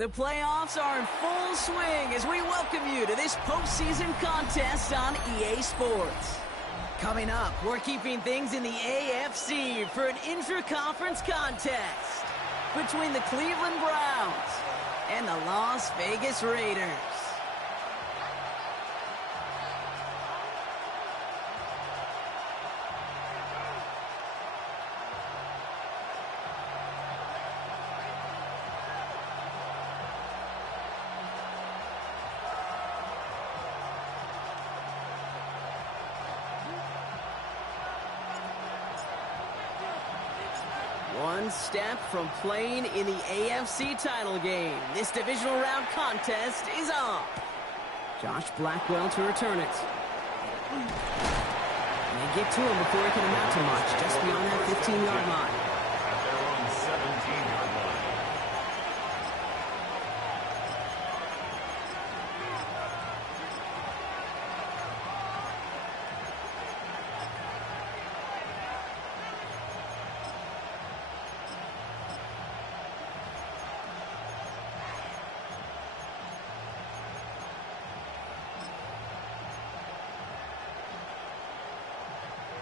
The playoffs are in full swing as we welcome you to this postseason contest on EA Sports. Coming up, we're keeping things in the AFC for an intra-conference contest between the Cleveland Browns and the Las Vegas Raiders. One step from playing in the AFC title game. This divisional round contest is on. Josh Blackwell to return it. They get to him before he can amount to much, just beyond that 15-yard line. They're on 17-yard line.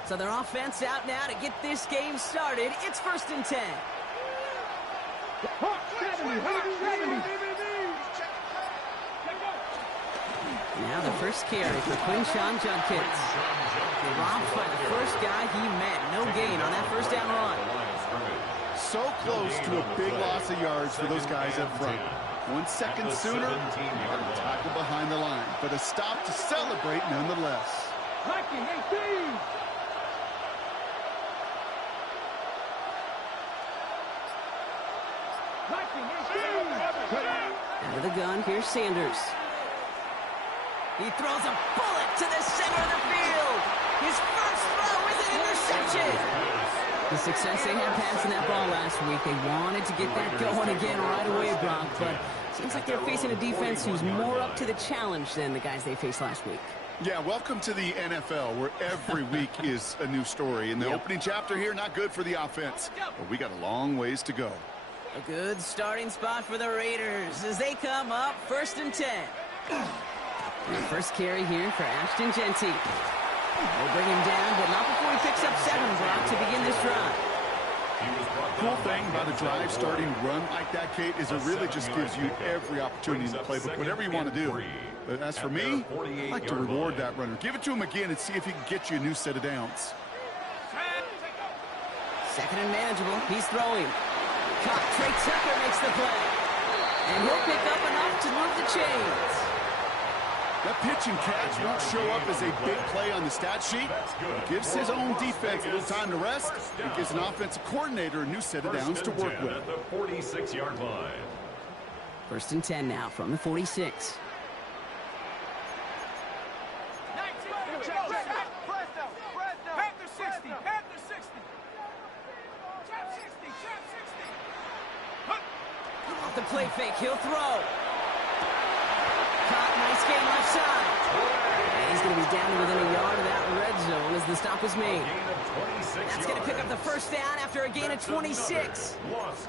So their offense out now to get this game started. It's 1st and 10. Now the first carry for Quinshawn Judkins. Robbed by the first guy he met. No gain on that first down run. So close to a big loss of yards for those guys up front. 1 second sooner, and a tackle behind the line. But a stop to celebrate nonetheless. Out of the gun, here's Sanders. He throws a bullet to the center of the field. His first throw is an interception. The success they had passing that ball last week, they wanted to get that going again right away, Brock, but seems like they're facing a defense who's more up to the challenge than the guys they faced last week. Yeah, welcome to the NFL, where every week is a new story. And the opening chapter here, not good for the offense, but we got a long ways to go. A good starting spot for the Raiders as they come up 1st and 10. The first carry here for Ashton Genty. They'll bring him down, but not before he picks up 7, Brock, to begin this drive. Cool thing about a drive starting run like that, Kate, is it really just gives you every opportunity in the playbook, whatever you want to do. But as for me, I like to reward that runner. Give it to him again and see if he can get you a new set of downs. 2nd and manageable. He's throwing. Caught. Trey Tucker makes the play. And he'll pick up enough to move the chains. That pitch and catch won't show up as a big play on the stat sheet. It gives his own defense a little time to rest. It gives an offensive coordinator a new set of downs to work with. At the 46-yard line. 1st and 10 now from the 46. Off the play fake, he'll throw. Caught, nice game left side. And he's going to be down to within a yard of that red zone as the stop is made. That's going to pick up the first down after a gain of 26.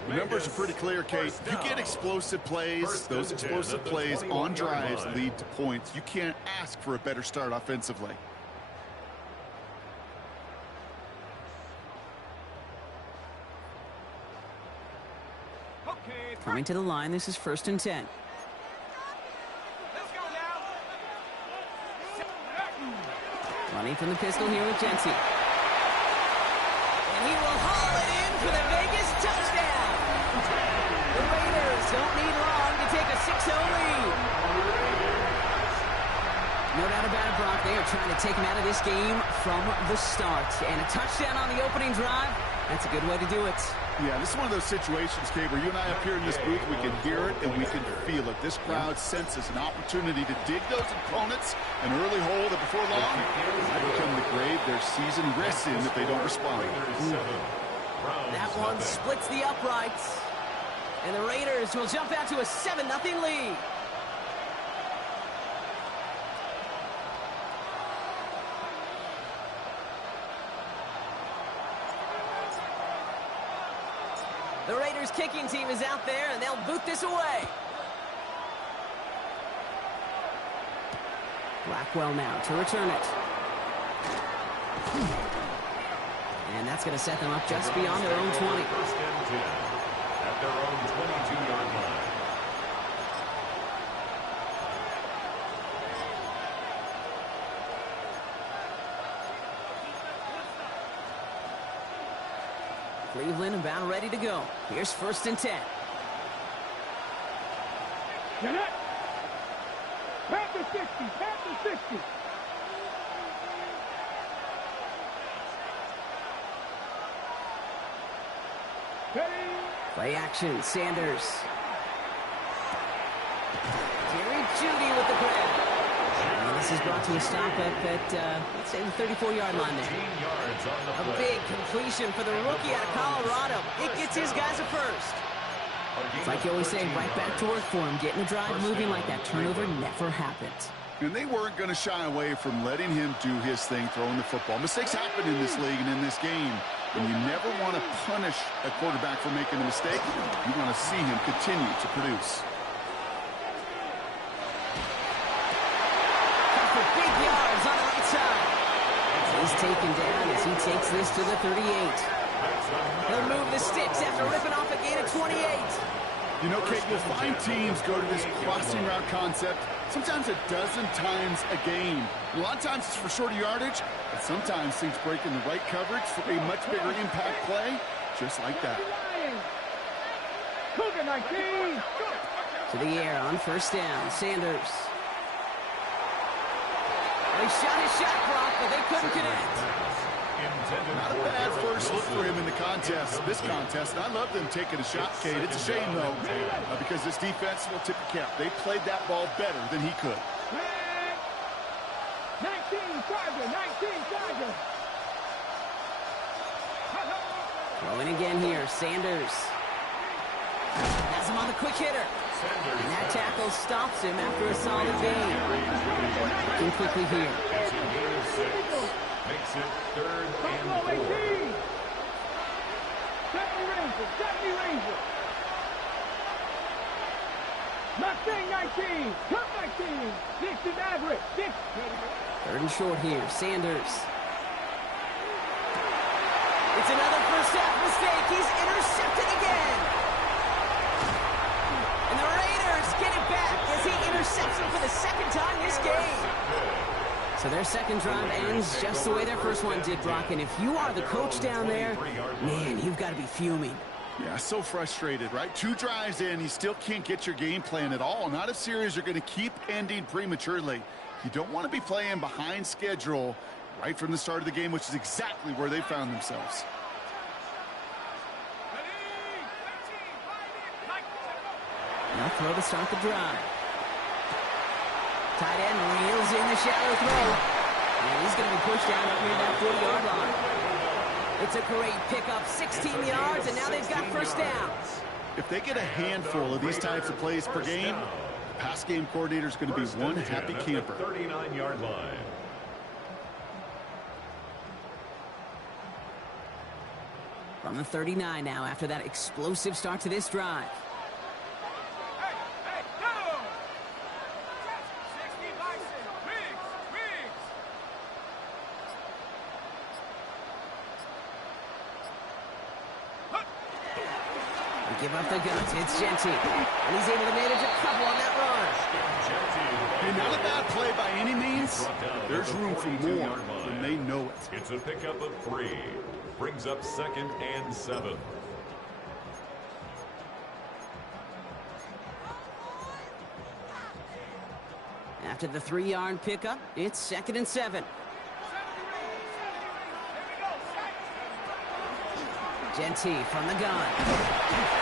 The numbers are pretty clear, Kate. You get explosive plays. Those explosive plays on drives lead to points. You can't ask for a better start offensively. Coming to the line, this is 1st and 10. Running from the pistol here with Genty. And he will haul it in for the Vegas touchdown. The Raiders don't need long to take a 6-0 lead. No doubt about it, Brock. They are trying to take him out of this game from the start. And a touchdown on the opening drive, that's a good way to do it. Yeah, this is one of those situations, Kate, where you and I up here in this booth, we can hear it and we can feel it. This crowd senses an opportunity to dig those opponents an early hole that before long might become the grave their season rests in if they don't respond. That one splits the uprights. And the Raiders will jump out to a 7-0 lead. The Raiders kicking team is out there, and they'll boot this away. Blackwell now to return it. And that's going to set them up just beyond their own 20. First and 10 at their own 22-yard line. Cleveland about ready to go. Here's first and 10. Panther 60, Panther 60. Play action, Sanders. Jerry Jeudy with the grab. And this is brought to a stop up at, let's say, the 34-yard line there. 15 yards on the A play. big completion for the rookie out of Colorado. It gets his guys a first. It's like you always say, right back to work for him. Getting the drive moving like that turnover never happened. And they weren't going to shy away from letting him do his thing, throwing the football. Mistakes happen in this league and in this game. And you never want to punish a quarterback for making a mistake. You want to see him continue to produce. For big yards on the right side. He's taken down as he takes this to the 38. He'll move the sticks after ripping off a gain of 28. You know, Kate, you'll find teams go to this crossing route concept sometimes a dozen times a game. A lot of times it's for shorter yardage, but sometimes things break in the right coverage for a much bigger impact play, just like that. Cougar 19. To the air on first down, Sanders. They shot his shot clock, but they couldn't connect. Not a bad first look for him in the contest. This contest, and I love them taking a shot, Kate. It's a shame, though, because this defense will tip the cap. They played that ball better than he could. 19 Charger, 19 Charger. Throwing again here, Sanders. Has him on the quick hitter. And that tackle stops him after a solid gain. Looking quickly here. It's a gain of 6. Makes it 3rd and 4. 18. 70 Rangers, 70 Rangers. Mustang 19, Cup 19, 60 Maverick, 6. 3rd and short here, Sanders. It's another first half mistake. He's intercepted again. And the Raiders get it back as he intercepts him for the second time this game. So their second drive ends just the way their first one did, Brock. And if you are the coach down there, man, you've got to be fuming. Yeah, so frustrated, right? 2 drives in, you still can't get your game plan at all. Not a series you're going to keep ending prematurely. You don't want to be playing behind schedule right from the start of the game, which is exactly where they found themselves. Now throw to start the drive. Tight end reels in the shallow throw. And he's going to be pushed down up near that 40-yard line. It's a great pickup, 16 yards, and now they've got first down. If they get a handful of these types of plays per game, the pass game coordinator is going to be one happy camper. 39-yard line. From the 39 now after that explosive start to this drive. Give up the guns. It's Genty. And he's able to manage a couple on that run. And not a bad play by any means. There's room for more when they know it. It's a pickup of 3. Brings up 2nd and 7. After the 3-yard pickup, it's 2nd and 7. Genty from the gun.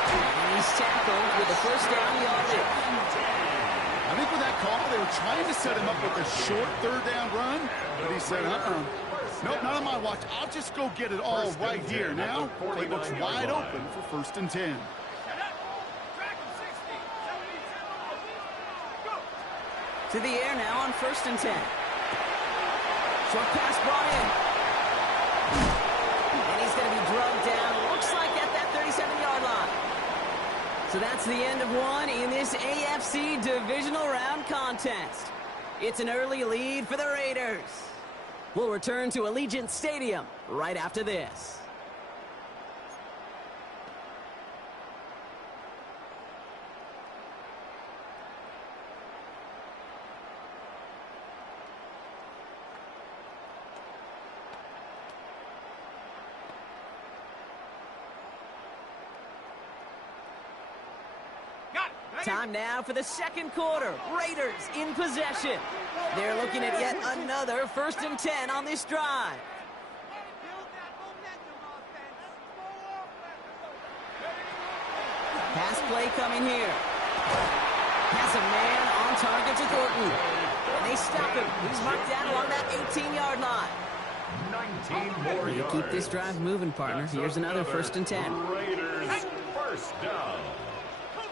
And he's tackled with the first down yardage. I think with that call, they were trying to set him up with a short 3rd down run, but he said, nope, not on my watch. I'll just go get it all right here. Now, playbook's wide open for 1st and 10. To the air now on 1st and 10. Short pass brought in. And he's going to be drugged down. Looks like at that 37-yard line. So that's the end of one in this AFC divisional round contest. It's an early lead for the Raiders. We'll return to Allegiant Stadium right after this. Time now for the second quarter. Raiders in possession. They're looking at yet another 1st and 10 on this drive. Pass play coming here. Has a man on target to Thornton. And they stop him. He's marked down along that 18-yard line. 19 more You yards. keep this drive moving, partner. Here's another 1st and 10. Raiders first down.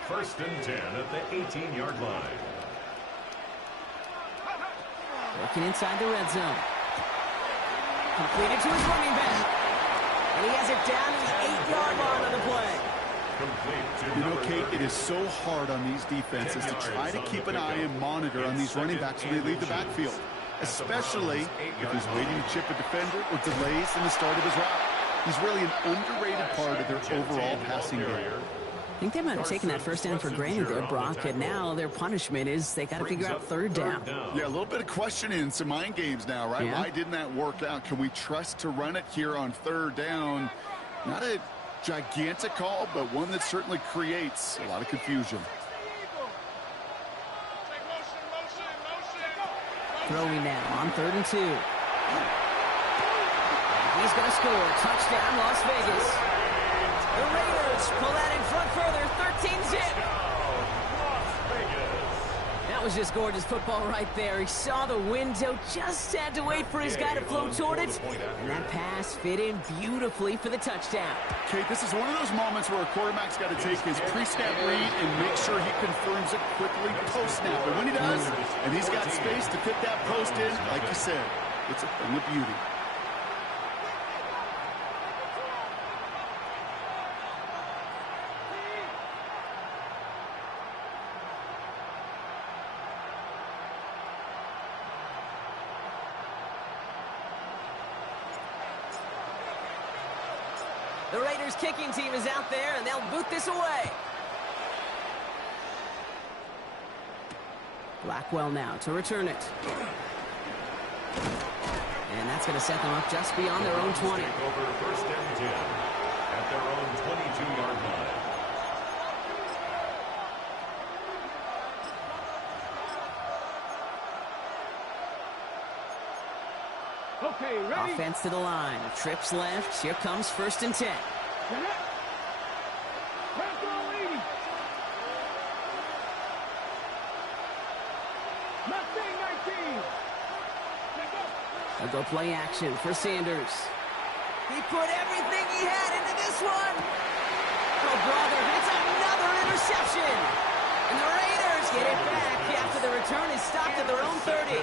1st and 10 at the 18-yard line. Working inside the red zone. Completed to his running back. And he has it down to the 8-yard line on the play. You know, Kate, it is so hard on these defenses to try to keep an eye and monitor on these running backs when they leave the backfield, especially if he's waiting to chip a defender or delays in the start of his route. He's really an underrated part of their overall passing game. I think they might have taken that first down for granted there, Brock, and now their punishment is they got to figure out 3rd down. Yeah, a little bit of questioning in some mind games now, right? Yeah. Why didn't that work out? Can we trust to run it here on 3rd down? Not a gigantic call, but one that certainly creates a lot of confusion. Throwing now on 3rd and 2. He's going to score. Touchdown, Las Vegas. The Raiders pull that in front further, 13-zip. That was just gorgeous football right there. He saw the window, just had to wait for his guy to float toward it, and that pass fit in beautifully for the touchdown. Kate, this is one of those moments where a quarterback's got to take his pre-snap read and make sure he confirms it quickly post-snap. And when he does, and he's got space to fit that post in, like you said, it's a thing of beauty. The Raiders kicking team is out there, and they'll boot this away. Blackwell now to return it. And that's going to set them up just beyond their own 20. Over 1st and 10 at their own 22-yard line. Okay, ready? Offense to the line. Trips left. Here comes 1st and 10. They'll go play action for Sanders. He put everything he had into this one. Oh, brother, it's another interception. And the Raiders get it back after the return is stopped at their own 30.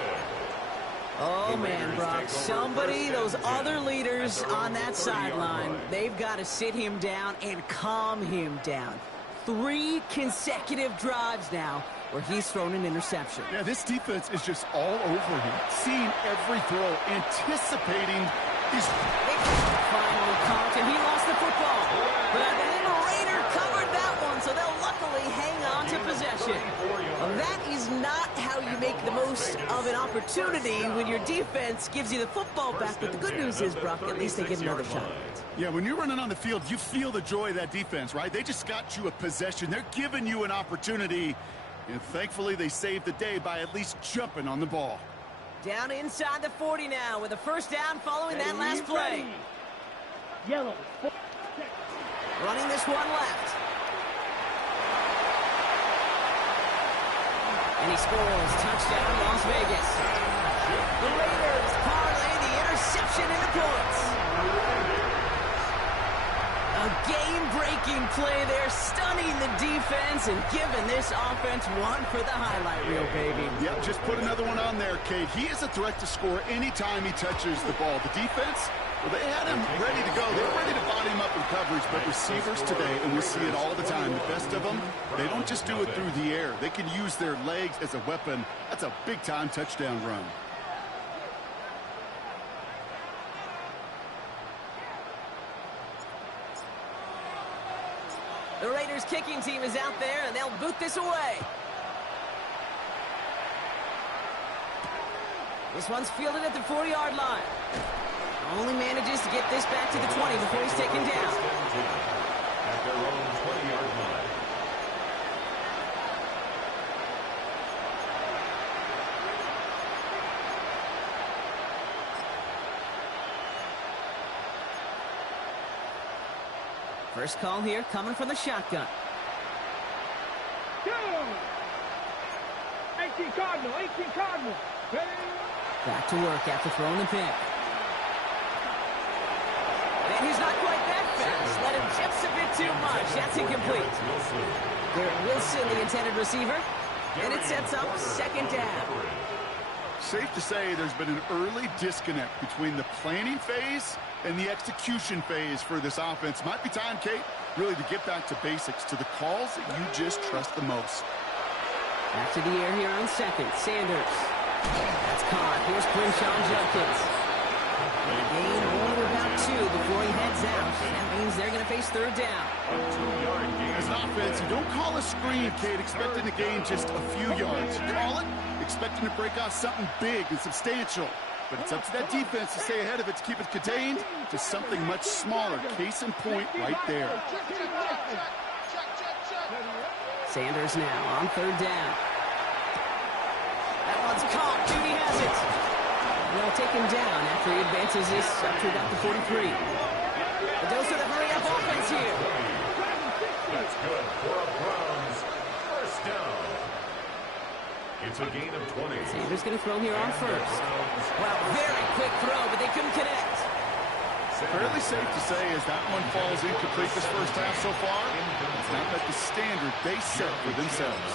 Oh, man, Brock, somebody, those other leaders on that sideline, they've got to sit him down and calm him down. 3 consecutive drives now where he's thrown an interception. Yeah, this defense is just all over him, seeing every throw, anticipating these. Finally caught, and he lost the football. But I believe a Raider covered that one, so they'll luckily hang on to possession. That is not how you make the most of an opportunity when your defense gives you the football back. But the good news is, Brock, at least they get another shot. Yeah, when you're running on the field, you feel the joy of that defense, right? They just got you a possession. They're giving you an opportunity, and thankfully they saved the day by at least jumping on the ball. Down inside the 40 now with a 1st down following that last play. Yellow. Running this one left. And he scores. Touchdown, Las Vegas. The Raiders parlay the interception into points. A game-breaking play there, stunning the defense and giving this offense one for the highlight reel, baby. Yeah, just put another one on there, Kate. He is a threat to score anytime he touches the ball. The defense, Well, they had him ready to go. They were ready to body him up in coverage, but receivers today, and we see it all the time, the best of them, they don't just do it through the air. They can use their legs as a weapon. That's a big-time touchdown run. The Raiders' kicking team is out there, and they'll boot this away. This one's fielded at the 4-yard line. Only manages to get this back to the 20 before he's taken down. At their own 20-yard line. First call here coming from the shotgun. 18 Cardinal, 18 Cardinal. Back to work after throwing the pick. And he's not quite that fast. Let him just a bit too much. That's incomplete. Garrett Wilson, the intended receiver. And it sets up second down. Safe to say there's been an early disconnect between the planning phase and the execution phase for this offense. Might be time, Kate, really to get back to basics, to the calls that you just trust the most. Back to the air here on second. Sanders. That's caught. Here's Quinshawn Judkins. And a gain only about 2 before he heads out. That means they're going to face third down. As an offense, you don't call a screen, Kate, expecting to gain just a few yards. You call it expecting to break off something big and substantial. But it's up to that defense to stay ahead of it, to keep it contained to something much smaller. Case in point right there. Sanders now on third down. That one's caught. Judy has it. And they'll take him down after he advances this up to about the 43. A dose of the hurry-up offense here. That's good for a Browns first down. It's a gain of 20. Sanders going to throw here on first. Well, very quick throw, but they couldn't connect. Fairly safe to say as that one falls incomplete this first half so far, it's not met the standard they set for themselves.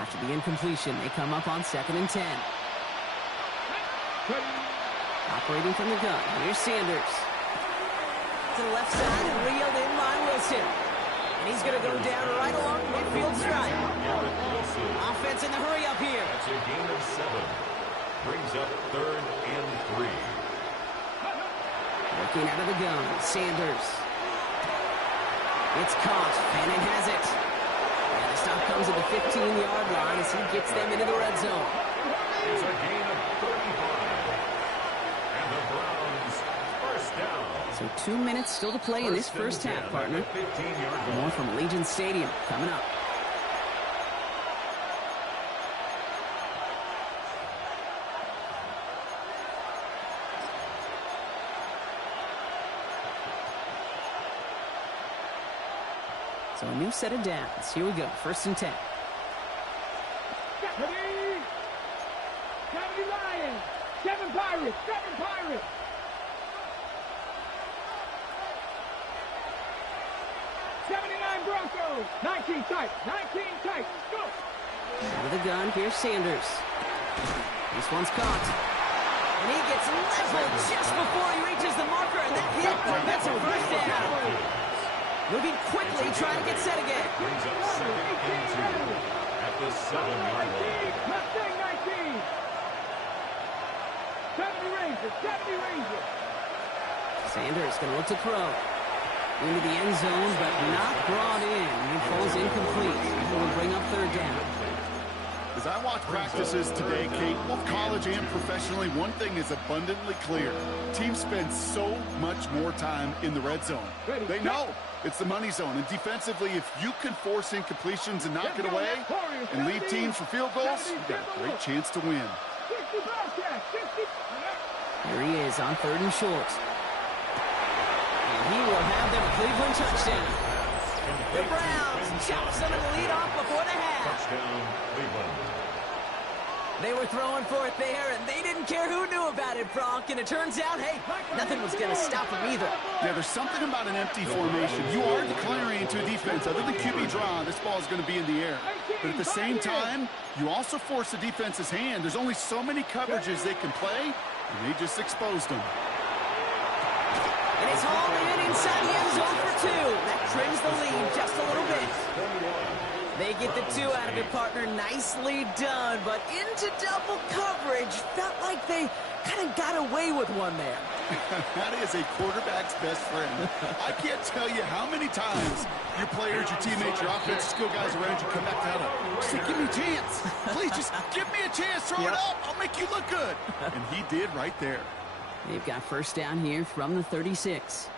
After the incompletion, they come up on 2nd and 10. Operating from the gun, here's Sanders. To the left side and reeled in by Wilson. And he's going to go down right along midfield stripe. Offense in the hurry up here. That's a gain of 7. Brings up 3rd and 3. Working out of the gun, Sanders. It's caught. Fanning has it. And the stop comes at the 15-yard line as he gets them into the red zone. It's a gain of 35. And the Browns first down. So 2 minutes still to play in this first half, partner. More from Allegiant Stadium coming up. So a new set of downs. Here we go. 1st and 10. 70 Lions, 7 Pirates, 7 Pirates. 79 Broncos, 19 tight, 19 tight. Go. Out of the gun, here's Sanders. This one's caught. And he gets leveled just before he reaches the marker, and that hit prevents a first down. Moving quickly, trying to get set again. Brings up 2nd and 2 at the 7-yard line. Mustang 19. 70 Rangers, 70 Rangers. Sanders going to look to throw. Into the end zone, but not brought in. He falls incomplete. It will bring up third down. As I watch practices today, Kate, both college and professionally, one thing is abundantly clear. Teams spend so much more time in the red zone. They know it's the money zone. And defensively, if you can force incompletions and knock it away and leave teams for field goals, you've got a great chance to win. Here he is on 3rd and short. And he will have their Cleveland touchdown. The Browns chop some of the lead off before the half. Touchdown, Cleveland. They were throwing for it there, and they didn't care who knew about it, Bronk. And it turns out, hey, nothing was going to stop them either. Yeah, there's something about an empty formation. You are declaring into a defense. Other than QB draw, this ball is going to be in the air. But at the same time, you also force the defense's hand. There's only so many coverages they can play, and they just exposed them. And it's hauled in inside the end zone for 2. That trims the lead just a little bit. They get the 2 out of it, partner. Nicely done, but into double coverage. Felt like they kind of got away with one there. That is a quarterback's best friend. I can't tell you how many times your players, your teammates, your offensive skill guys around you come back to huddle. Say, give me a chance. Please, just give me a chance. Throw it up. I'll make you look good. And he did right there. They've got first down here from the 36.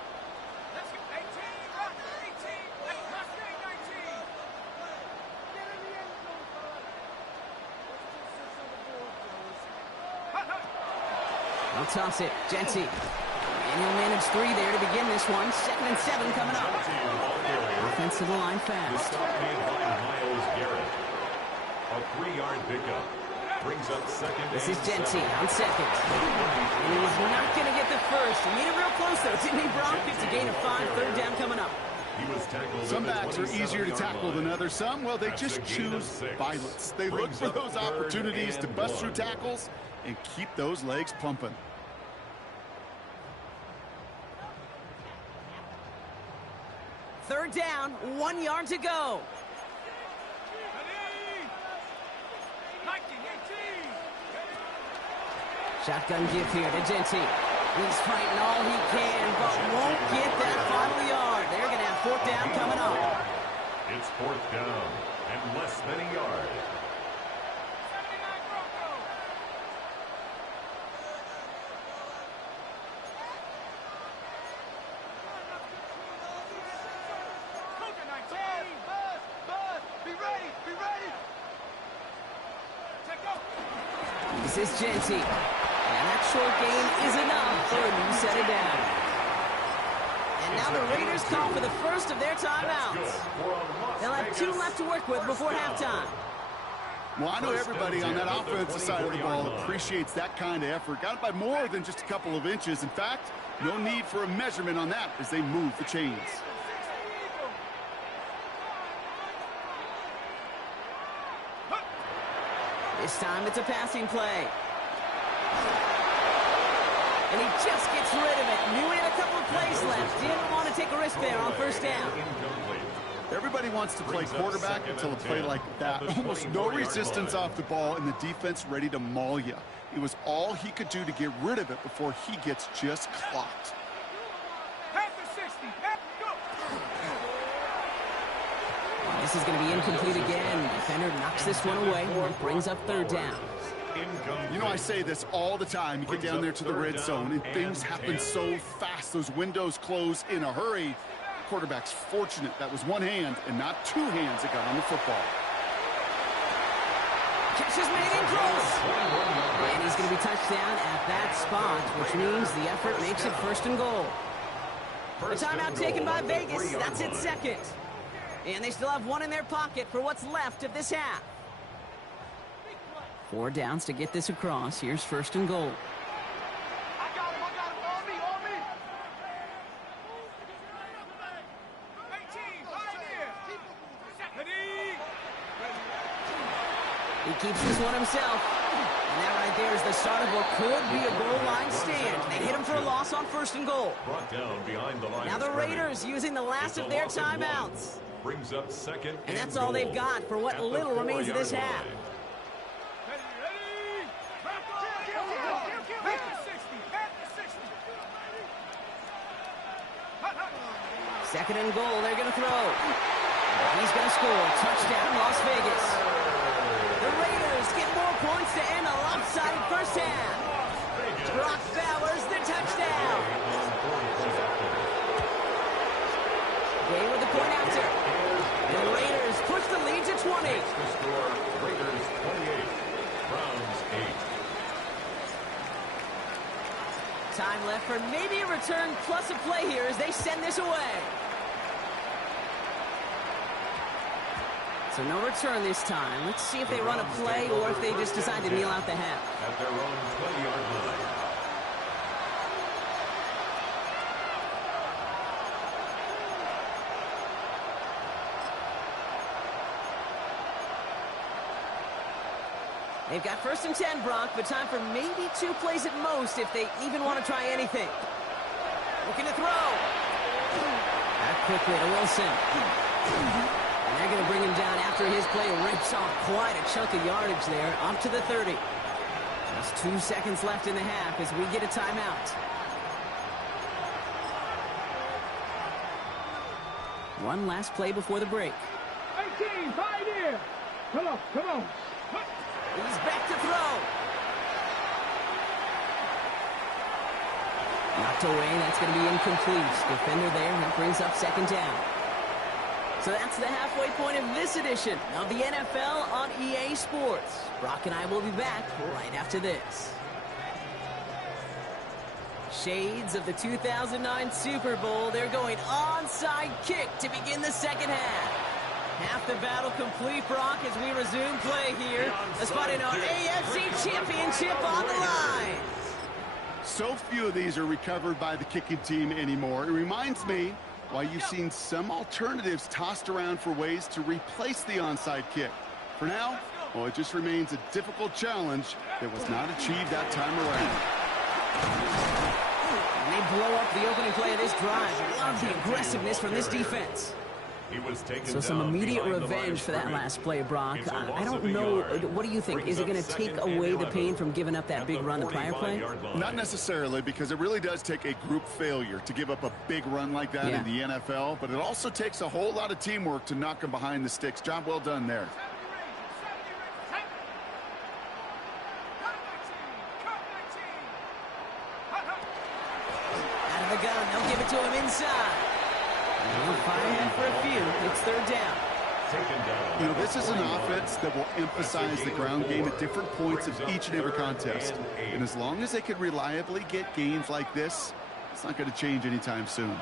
They'll toss it. Genty. And he'll manage 3 there to begin this one. 2nd and 7 coming up. Offensive line fast. A 3-yard pickup. Brings up 2nd. This is Genty on 2nd. And he's not going to get the first. He made it real close, though, didn't he, Bronk? It's a gain of 5. 3rd down coming up. Some backs are easier to tackle than others. Some, well, they just choose violence. They look for those opportunities to bust through tackles and keep those legs pumping. Third down, 1 yard to go. Shotgun give here to Genty. He's fighting all he can, but won't get that final yard. They're going to have 4th down coming up. It's 4th down and less than a yard. This is Genty. And that short gain is enough for a new set of down. And now the Raiders call for the first of their timeouts. They'll have 2 left to work with before halftime. Well, I know everybody on that offensive side of the ball appreciates that kind of effort. Got it by more than just a couple of inches. In fact, no need for a measurement on that as they move the chains. This time it's a passing play. And he just gets rid of it. Knew he had a couple of plays left. Didn't want to take a risk there on 1st down. Everybody wants to play quarterback until a play like that. Almost no resistance off the ball and the defense ready to maul you. It was all he could do to get rid of it before he gets just clocked. This is going to be incomplete again. Defender knocks this one away and brings up 3rd down. You know, I say this all the time. You get down there to the red zone, and things happen so fast. Those windows close in a hurry. Quarterback's fortunate that was one hand and not 2 hands that got on the football. Catch is made in close. And he's going to be touched down at that spot, which means the effort makes it 1st and goal. A timeout taken by Vegas. That's its 2nd. And they still have 1 in their pocket for what's left of this half. 4 downs to get this across. Here's 1st and goal. I got him, on me. 18, right here. He keeps this one himself. And that right there is the start of what could be a goal line stand. They hit him for a loss on 1st and goal. Brought down behind the line. Now the Raiders using the last of their timeouts. Brings up 2nd And that's all they've got for what little remains of this half. Second and goal, they're going to throw. He's going to score. Touchdown, Las Vegas. The Raiders get more points to end a lopsided 1st half. Brock Bowers, the touchdown. Gay with the point after. The Raiders push the lead to 20. Raiders 28, Browns 8. Time left for maybe a return plus a play here as they send this away. So no return this time. Let's see if they run a play or if they just decide to kneel out the half. At their own 20-yard line. They've got 1st and 10, Brock, but time for maybe 2 plays at most if they even want to try anything. Looking to throw. Back quickly to Wilson. And they're going to bring him down after his play rips off quite a chunk of yardage there, up to the 30. Just 2 seconds left in the half as we get a timeout. One last play before the break. 18, fight here. Come on, come on. He's back to throw. Knocked away. That's going to be incomplete. Defender there. That brings up 2nd down. So that's the halfway point of this edition of the NFL on EA Sports. Brock and I will be back right after this. Shades of the 2009 Super Bowl. They're going onside kick to begin the second half. Half the battle complete, Brock, as we resume play here. Let's find our AFC Championship on the line. So few of these are recovered by the kicking team anymore. It reminds me why you've seen some alternatives tossed around for ways to replace the onside kick. For now, well, it just remains a difficult challenge that was not achieved that time around. And they blow up the opening play of this drive. Love the aggressiveness from this defense. So some immediate revenge for that last play, Brock. I don't know. What do you think? Is it going to take away the pain from giving up that big run the prior play? Not necessarily, because it really does take a group failure to give up a big run like that in the NFL. But it also takes a whole lot of teamwork to knock them behind the sticks. Job well done there. Out of the gun. They'll give it to him inside. We'll find him for a few. It's 3rd down. You know, this is an offense that will emphasize the ground game at different points of each and every contest. And as long as they can reliably get gains like this, it's not going to change anytime soon.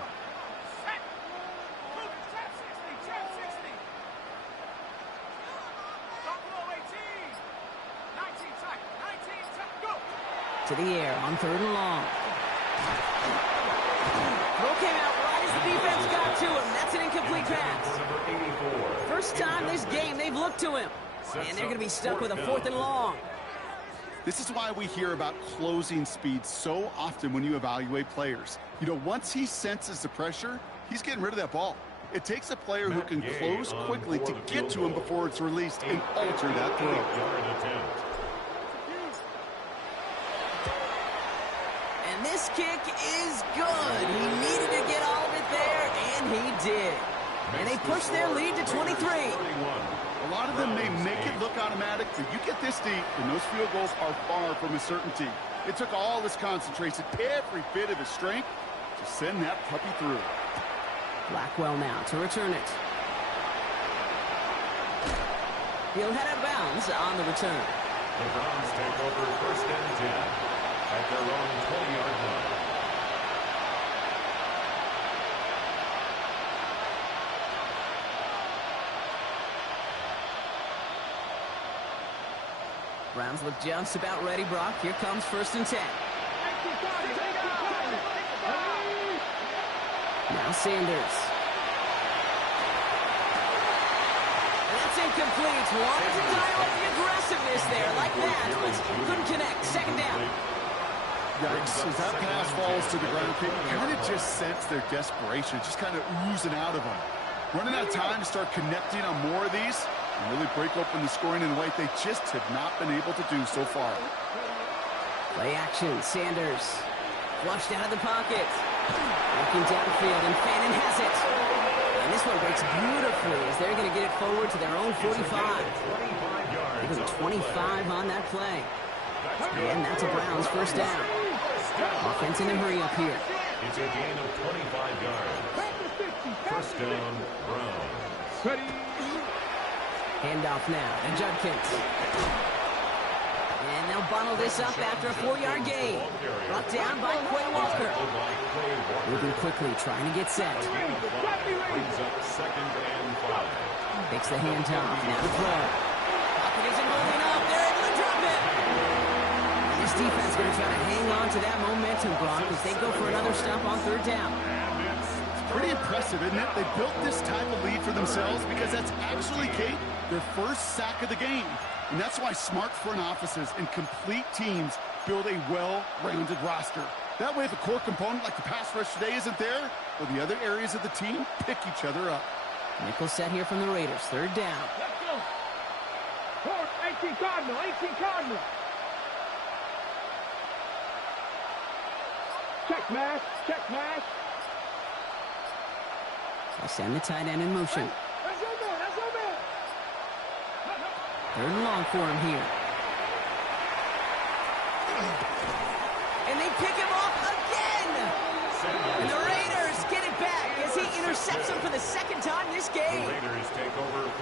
To the air on 3rd and long. Throw came out right as the defense got to him. That's an incomplete pass. First time this game they've looked to him. And they're going to be stuck with a 4th and long. This is why we hear about closing speed so often when you evaluate players. You know, once he senses the pressure, he's getting rid of that ball. It takes a player who can close quickly to get to him before it's released and alter that throw. And this kick is good. He needed to get all of it there, and he did. And they push their lead to 23. A lot of them may make it look automatic, but you get this deep, and those field goals are far from a certainty. It took all his concentration, every bit of his strength, to send that puppy through. Blackwell now to return it. He'll head out of bounds on the return. The Browns take over 1st and 10 at their own 20-yard line. Browns look just about ready, Brock. Here comes 1st and 10. Now Sanders. That's incomplete. Wanted to dial up the aggressiveness there like that, but couldn't connect. 2nd down. Yikes. As that pass falls to the ground, you kind of just sense their desperation, just kind of oozing out of them. Running out of time to start connecting on more of these and really break open the scoring in a way they just have not been able to do so far. Play action. Sanders flushed out of the pocket. Looking downfield, and Fannin has it. And this one breaks beautifully as they're going to get it forward to their own 45. Give them 25 on that play. And that's a Browns 1st down. Offense in a hurry up here. It's a gain of 25 yards. 1st down, Browns. Handoff now to Judkins. And they'll bundle this up after a 4-yard gain. Brought down by Quay Walker. Moving quickly, trying to get set. Brings up 2nd and 5. Takes the handoff. Now to throw. Pocket isn't holding up. They're able to drop it. This defense is going to try to hang on to that momentum, Brock, as they go for another stop on third down. Pretty impressive, isn't it? They built this type of lead for themselves because that's actually, Kate, their first sack of the game. And that's why smart front offices and complete teams build a well-rounded roster. That way, if a core component like the pass rush today isn't there, well, the other areas of the team pick each other up. Nickel set here from the Raiders. Third down. Let's go. Fourth, 18 Cardinal, 18 Cardinal. Check mash, check mash. They send the tight end in motion. That's your man, that's your man. Third and long for him here. And they pick him off again. And the Raiders get it back as he intercepts him for the second time this game.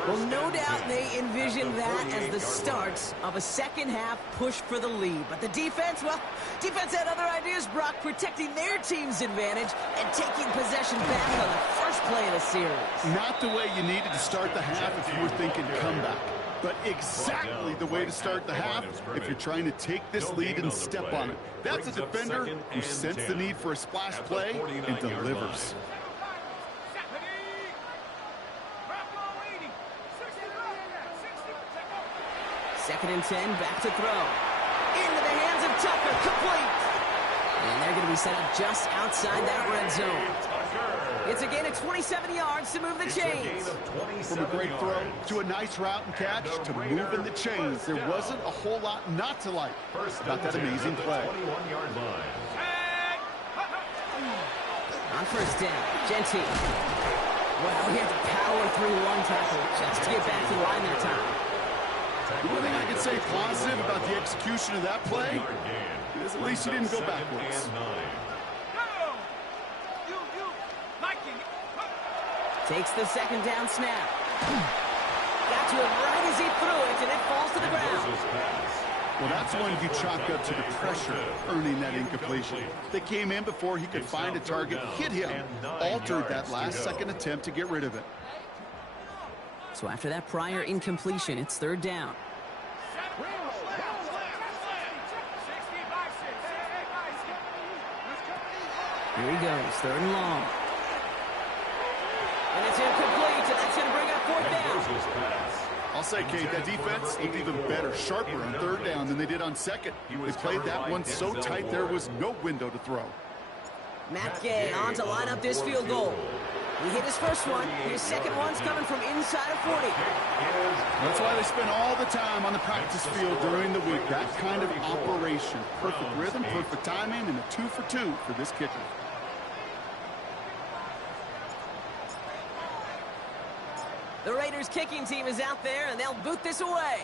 Well, no doubt they envisioned that as the start of a second-half push for the lead. But the defense, well, defense had other ideas, Brock, protecting their team's advantage and taking possession back on the first play of the series. Not the way you needed to start the half if you were thinking comeback, but exactly the way to start the half if you're trying to take this lead and step on it. That's a defender who sensed the need for a splash play and delivers. Second and 10, back to throw. Into the hands of Tucker, complete. And they're going to be set up just outside that red zone. It's a gain of 27 yards to move the chains. From a great throw to a nice route and catch to moving the chains, there wasn't a whole lot not to like about that amazing play. On first down, Genty. Well, he had to power through one tackle just to get back to the line that time. The one thing I can say positive about the execution of that play is at least he didn't go backwards. Takes the second down snap. Got to it right as he threw it, and it falls to the ground. Well, that's one you chalk up to the pressure earning that incompletion. They came in before he could find a target, hit him, altered that last-second attempt to get rid of it. So after that prior incompletion, it's third down. Here he goes, third and long. And it's incomplete, and that's going to bring up fourth down. I'll say, Kate, that defense looked even better, sharper on third down than they did on second. They played that one so tight there was no window to throw. Matt Gay on to line up this field goal. He hit his first one. His second one's coming from inside of 40. That's why they spend all the time on the practice field during the week. That kind of operation. Perfect rhythm, perfect timing, and a 2-for-2 for this kicker. The Raiders kicking team is out there, and they'll boot this away.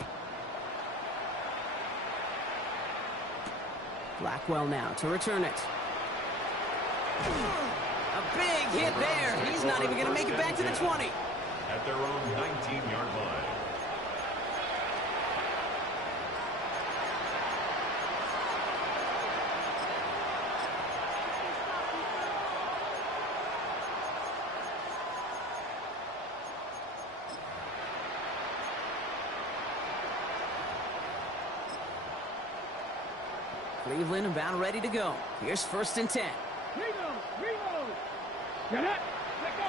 Blackwell now to return it. A big hit there. He's not even going to make it back to the 20. At their own 19-yard line. Cleveland about ready to go. Here's first and 10. Get it. Let go.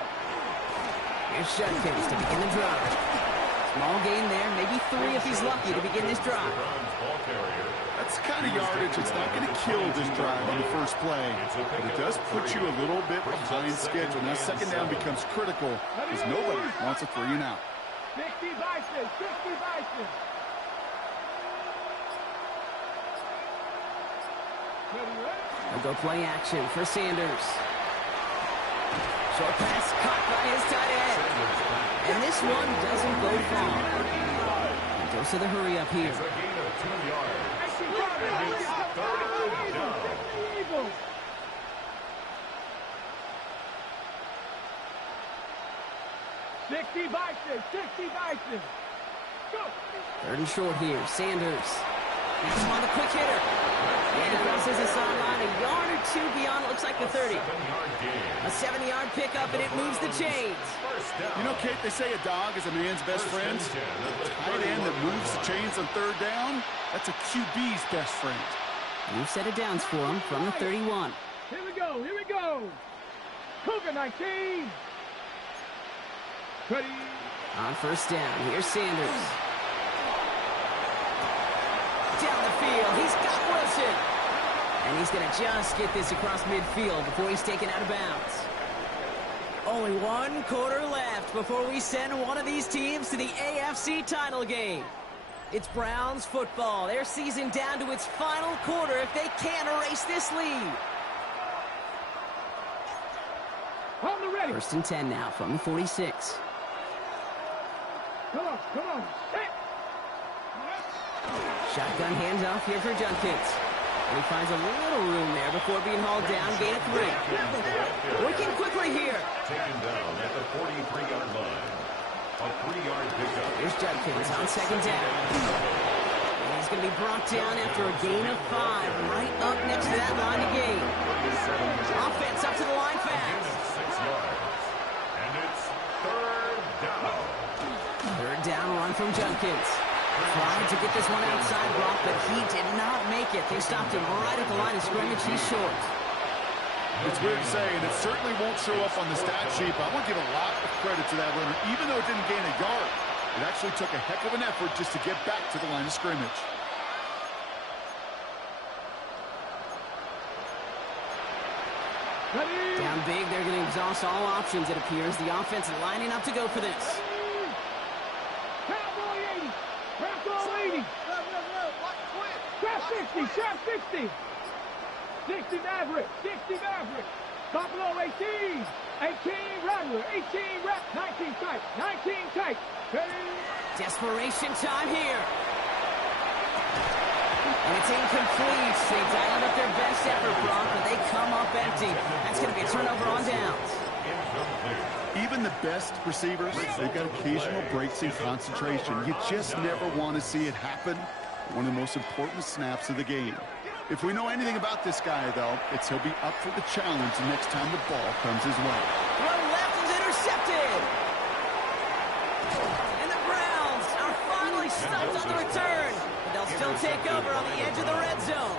Here's Judkins to begin the drive. Small gain there, maybe 3 if he's lucky to begin this drive. That's the kind of yardage that's not going to kill this drive on the first play, but it does put you a little bit behind schedule. Now second down becomes critical because nobody wants a 3 and out. 60 Bison, 60 Bison. They'll go play action for Sanders. Short pass caught by his tight end. And this one doesn't go far. He goes to the hurry up here. Bison, 60 Bison. Go. Third and short here. Sanders. That's him on the quick hitter. And he crosses the sideline a yard or two beyond, it looks like the 30. A 7-yard pickup, and it moves the chains. You know, Kate, they say a dog is a man's best friend. A tight end that moves the chains on third down, that's a QB's best friend. New set of downs for him from the 31. Here we go, here we go. Cougar 19. Ready. On first down, here's Sanders. Down the field, he's got Wilson. And he's going to just get this across midfield before he's taken out of bounds. Only 1 quarter left before we send one of these teams to the AFC title game. It's Browns football. Their season down to its final quarter if they can't erase this lead. On the ready. First and 10 now from the 46. Come on, come on. Hey. Shotgun handoff here for Junkins. And he finds a little room there before being hauled down, gain of 3. Working quickly here. Taken down at the 43-yard line. A 3-yard pickup. Here's Junkins on second down. And he's going to be brought down after a gain of 5, right up next to that line of gain. Offense up to the line fast. 6 yards. And it's third down. Third down run from Junkins. Tried to get this one outside Brock, but he did not make it. They stopped him right at the line of scrimmage. He's short. It's weird to say, and it certainly won't show up on the stat sheet, but I want to give a lot of credit to that runner. Even though it didn't gain a yard, it actually took a heck of an effort just to get back to the line of scrimmage. Ready. Down big, they're going to exhaust all options, it appears. The offense lining up to go for this. Cowboy 80. Cowboy 80. Trap 60. Trap 60. 60 Maverick. 60 Maverick. Buffalo 18. 18 Rattler. 18 Rep. 19 tight. 19 tight. Ready. Desperation time here. And it's incomplete. They dialed up their best effort, Brock, but they come up empty. That's going to be a turnover on downs. Even the best receivers, they've got occasional breaks in concentration. You just never want to see it happen. One of the most important snaps of the game. If we know anything about this guy, though, it's he'll be up for the challenge the next time the ball comes his way. Throw left is intercepted. And the Browns are finally stumped on the return. But they'll still take over on the edge of the red zone.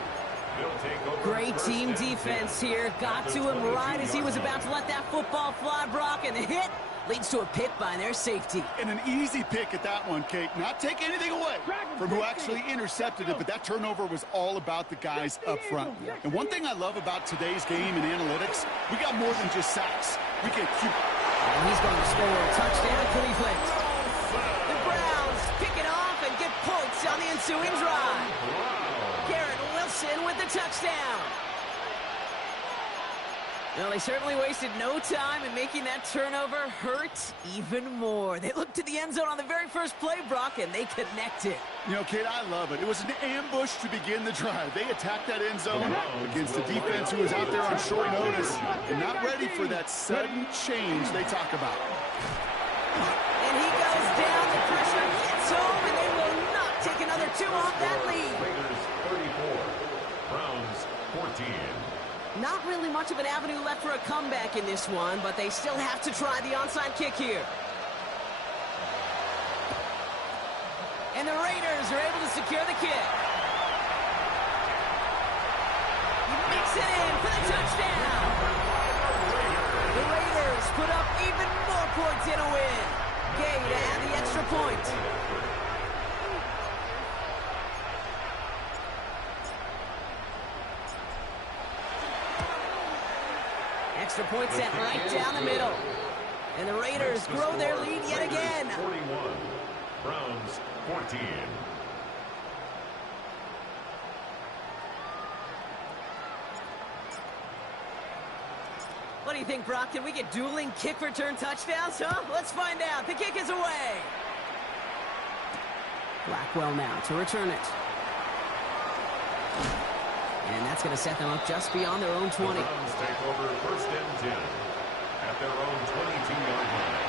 Great team defense here. Got to him right as he was about to let that football fly, Brock, and the hit leads to a pick by their safety. And an easy pick at that one, Kate. Not take anything away from who actually intercepted it, but that turnover was all about the guys up front. And one thing I love about today's game in analytics, we got more than just sacks. We get And he's going to score a touchdown, Cleveland. The Browns pick it off and get points on the ensuing drive. Garrett Wilson with the touchdown. Well, they certainly wasted no time in making that turnover hurt even more. They looked to the end zone on the very first play, Brock, and they connected. You know, Kate, I love it. It was an ambush to begin the drive. They attacked that end zone against a defense who was out there on short notice and not ready for that sudden change they talk about. And he goes down. The pressure hits home, and they will not take another 2 off that lead. Raiders 34, Browns 14. Not really much of an avenue left for a comeback in this one, but they still have to try the onside kick here. And the Raiders are able to secure the kick. He makes it in for the touchdown. The Raiders put up even more points in a win. Gay to add the extra point. Extra point sent right down the middle. And the Raiders grow their lead yet again. 41, Browns 14. What do you think, Brock? Can we get dueling kick return touchdowns, huh? Let's find out. The kick is away. Blackwell now to return it. And that's going to set them up just beyond their own 20. The Browns take over first and 10 at their own 22-yard line.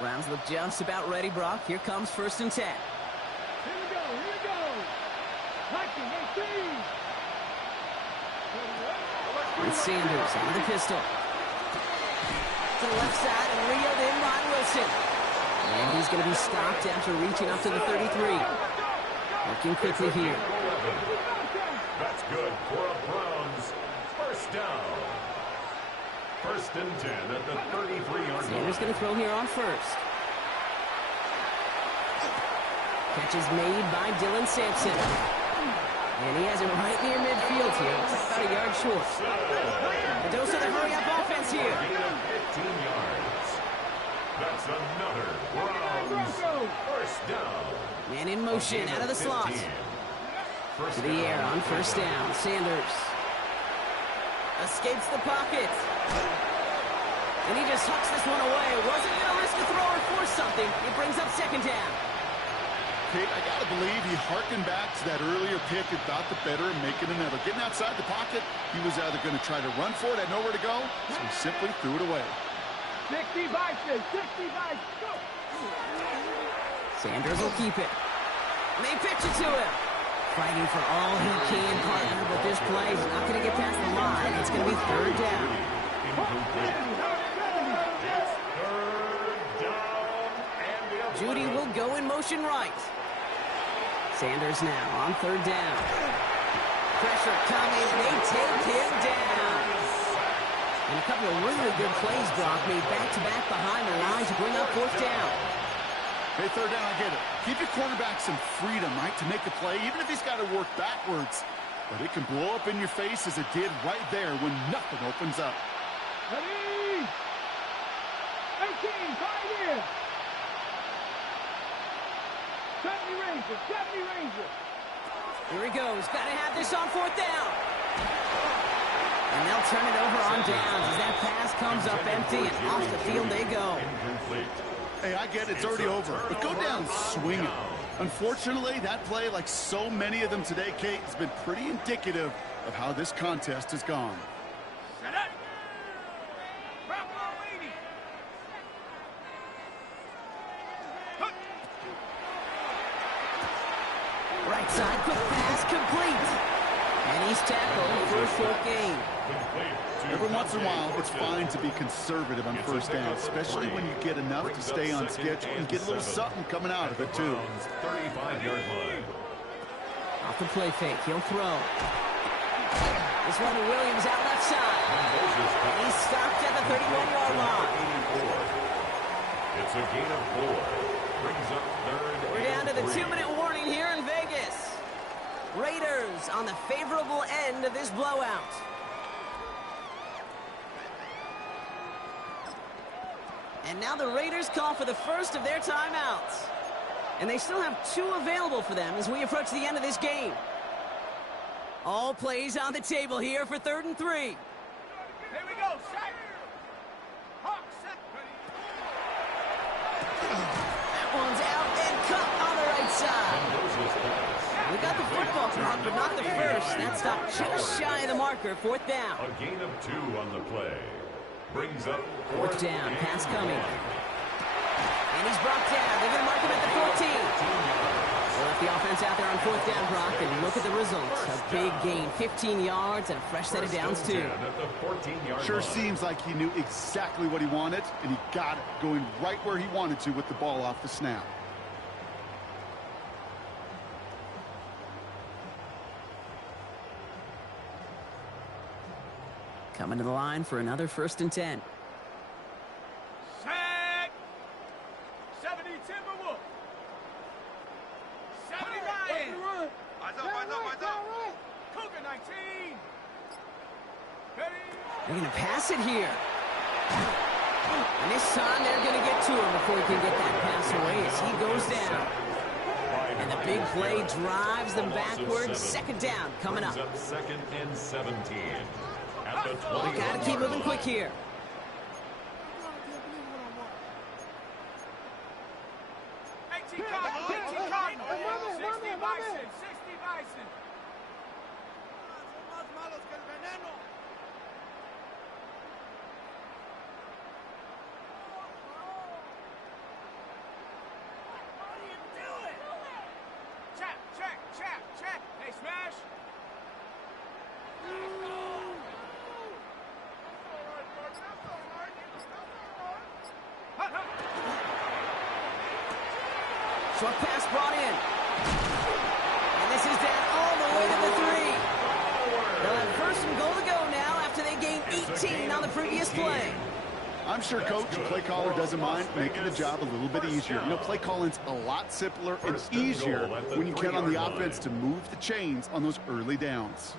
Browns look just about ready, Brock. Here comes 1st and 10. Here we go, here we go. Liking 18. With Sanders on the pistol. To the left side and reeled in by Wilson. And he's going to be stopped after reaching up to the 33. Working quickly here. That's good for a Browns first down. 1st and 10 at the 33-yard line. Sanders going to throw here on 1st. Catch is made by Dylan Sampson. And he has it right near midfield here. It's about a yard short. The dose of the hurry-up offense here. Gain of 15 yards. That's another Browns first down. Man in motion out of the slot. To the air on 1st down. Sanders escapes the pocket. And he just hucks this one away. Wasn't going to risk a throw or force something. It brings up 2nd down. Kate, I got to believe he harkened back to that earlier pick and thought the better of making another. Getting outside the pocket, he was either going to try to run for it, had nowhere to go, so he simply threw it away. 60 Bison, 60 Bison, go! Sanders will keep it. And they pitch it to him. Fighting for all he can, partner, but this play is not going to get past the line. It's going to be 3rd down. Judy will go in motion right. Sanders now on 3rd down. Pressure coming. They take him down. And a couple of really good plays, Brock, made back-to-back behind the line to bring up 4th down. Hey, 3rd down, I get it. Give your quarterback some freedom, right, to make a play, even if he's got to work backwards. But it can blow up in your face as it did right there when nothing opens up. Ready? 18, right here. 70 Rangers, 70 Rangers. Here he goes. Got to have this on 4th down. And they'll turn it over on downs as that pass comes up empty and off the field they go. Hey, I get it. It's already over. But go down swinging. Unfortunately, that play, like so many of them today, Kate, has been pretty indicative of how this contest has gone. Set up. Bravo 80. Right side, quick pass, complete. And he's tackled for a short gain. Every once in a while, it's fine to be conservative on 1st down, especially when you get enough to stay on schedule and get a little something coming out of it, too. 35-yard line. Off the play fake, he'll throw. This one to Williams out left side. And he's stopped at the 31-yard line. It's a gain of 4. Brings up 3rd. We're down to the 2-minute warning here in Vegas. Raiders on the favorable end of this blowout. And now the Raiders call for the first of their timeouts. And they still have 2 available for them as we approach the end of this game. All plays on the table here for 3rd and 3. Here we go, set. Hawk, set. That one's out and cut on the right side. We got the football clock, but not the first. That stopped just shy of the marker, 4th down. A gain of 2 on the play. Brings up 4th down, pass coming. And he's brought down. They're going to mark him at the 14. They left the offense out there on 4th down, Brock, and look at the results. A big gain, 15 yards, and a fresh set of downs, too. Sure seems like he knew exactly what he wanted, and he got it, going right where he wanted to with the ball off the snap. Coming to the line for another 1st and 10. Set. 70 Timberwolves. 70 Lions. Cougar 19. Ready? They're going to pass it here. And this time they're going to get to him before he can get that pass away as he goes down. And the big play drives them backwards. 2nd down coming up. 2nd and 17. Got to keep moving quick here. Cotton, 60 Bison, 60 Bison. Short pass brought in. And this is down all the way to the 3. They'll have first and goal to go now after they gained 18 on the previous play. I'm sure coach and play caller doesn't mind making the job a little bit easier. You know, play calling's a lot simpler and easier when you count on the offense to move the chains on those early downs.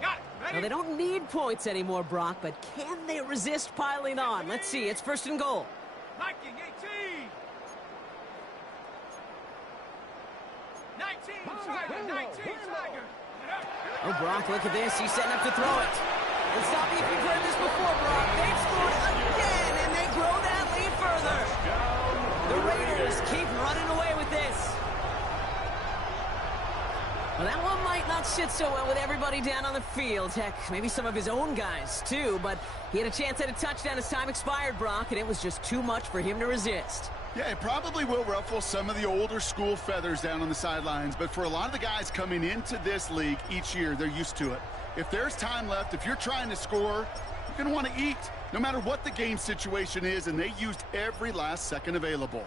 Now, they don't need points anymore, Brock, but can they resist piling on? Let's see. It's first and goal. 19. 19, Tiger. Oh, Brock, look at this. He's setting up to throw it. And stop me if you've heard this before, Brock. They've scored again, and they grow that lead further. The Raiders keep running away with this. Well, that one might not sit so well with everybody down on the field. Heck, maybe some of his own guys, too. But he had a chance at a touchdown as time expired, Brock, and it was just too much for him to resist. Yeah, it probably will ruffle some of the older school feathers down on the sidelines, but for a lot of the guys coming into this league each year, they're used to it. If there's time left, if you're trying to score, you're going to want to eat, no matter what the game situation is, and they used every last second available.